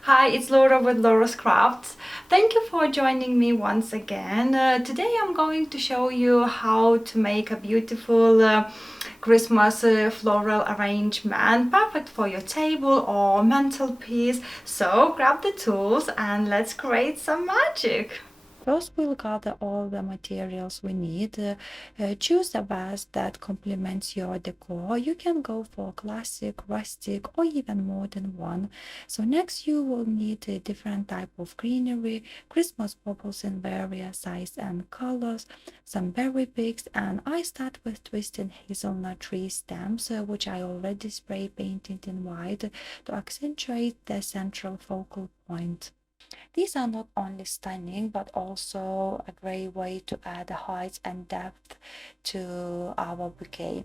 Hi, it's Laura with Laura's Crafts. Thank you for joining me once again. Today I'm going to show you how to make a beautiful Christmas floral arrangement, perfect for your table or mantelpiece. So grab the tools and let's create some magic. First, we'll gather all the materials we need. Choose a vase that complements your decor. You can go for classic, rustic, or even modern one. So next, you will need a different type of greenery, Christmas bubbles in various sizes and colors, some berry picks, and I start with twisted hazelnut tree stems, which I already spray painted in white to accentuate the central focal point. These are not only stunning but also a great way to add height and depth to our bouquet.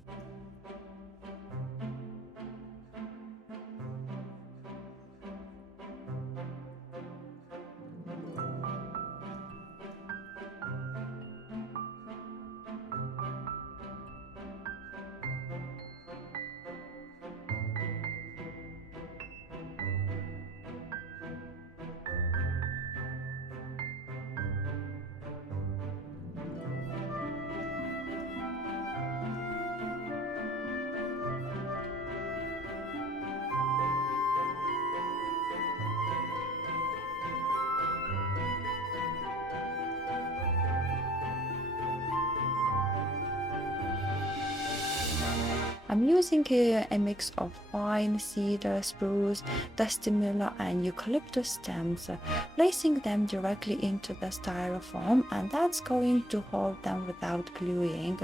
I'm using a mix of pine, cedar, spruce, dusty willow, and eucalyptus stems, placing them directly into the styrofoam, and that's going to hold them without gluing.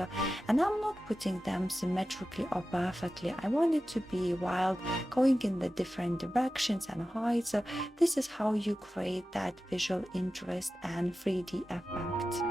And I'm not putting them symmetrically or perfectly. I want it to be wild, going in the different directions and heights. This is how you create that visual interest and 3D effect.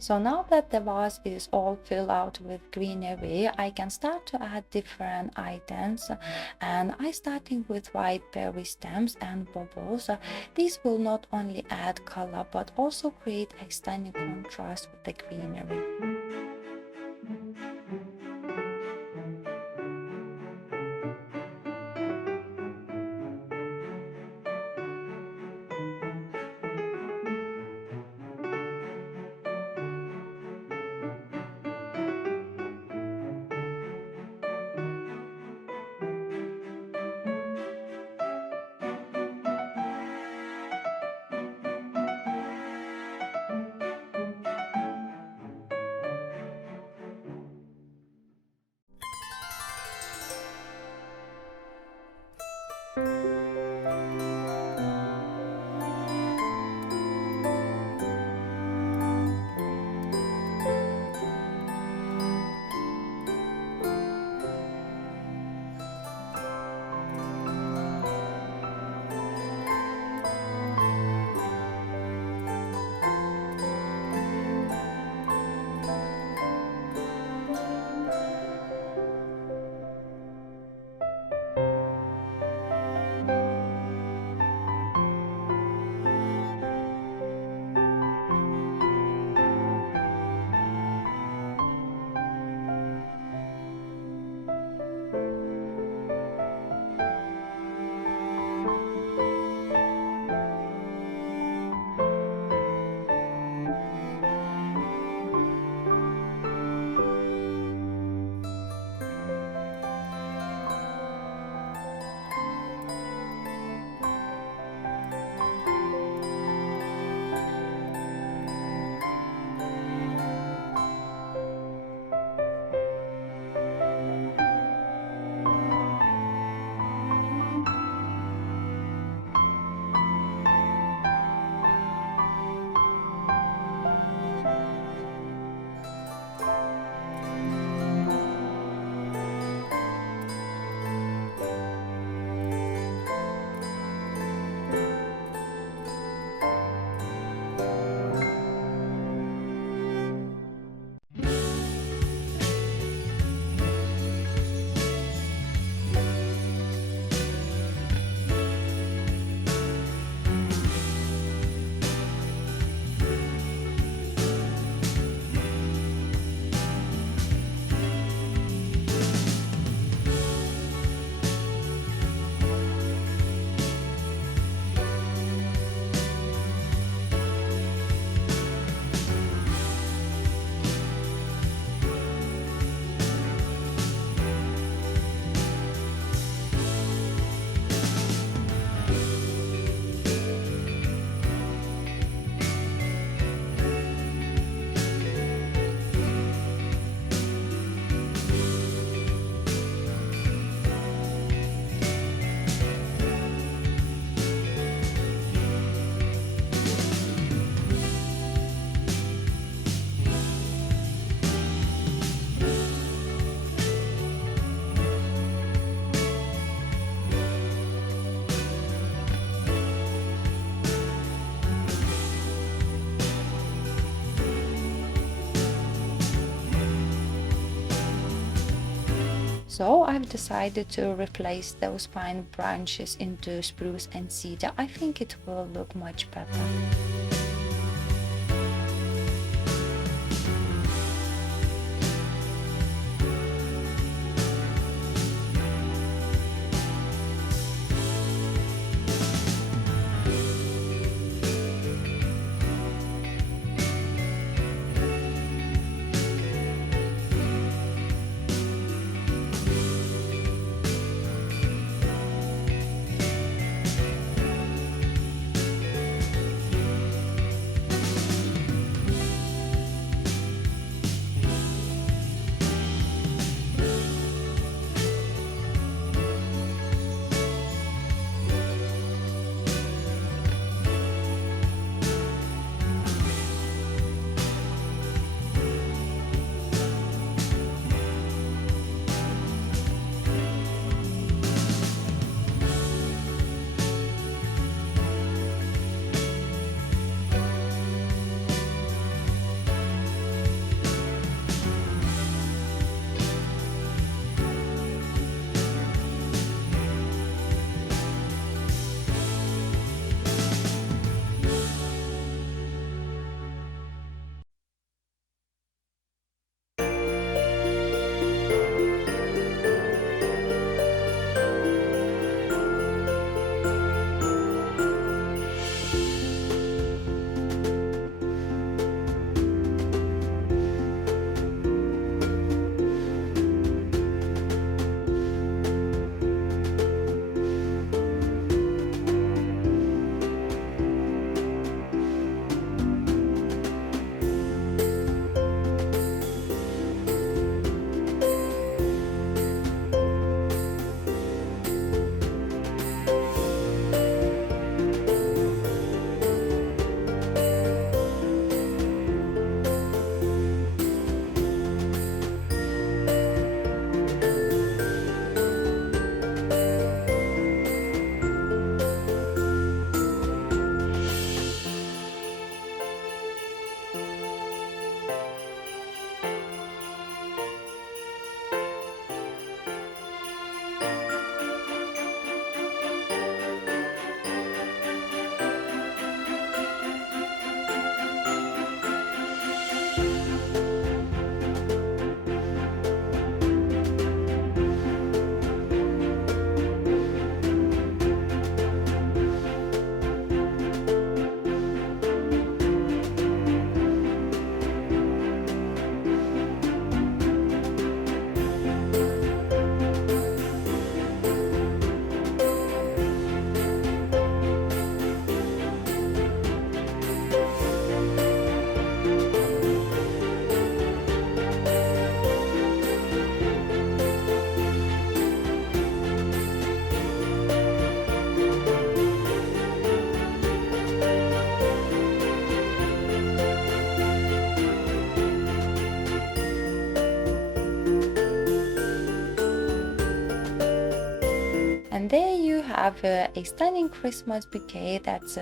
So now that the vase is all filled out with greenery, I can start to add different items, and I starting with white berry stems and bubbles. These will not only add color but also create a stunning contrast with the greenery. So I've decided to replace those pine branches into spruce and cedar. I think it will look much better. And there you have a stunning Christmas bouquet that's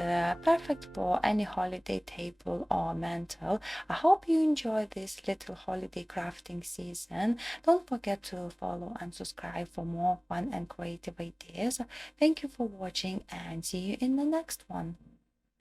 perfect for any holiday table or mantle. I hope you enjoy this little holiday crafting season. Don't forget to follow and subscribe for more fun and creative ideas. Thank you for watching and see you in the next one.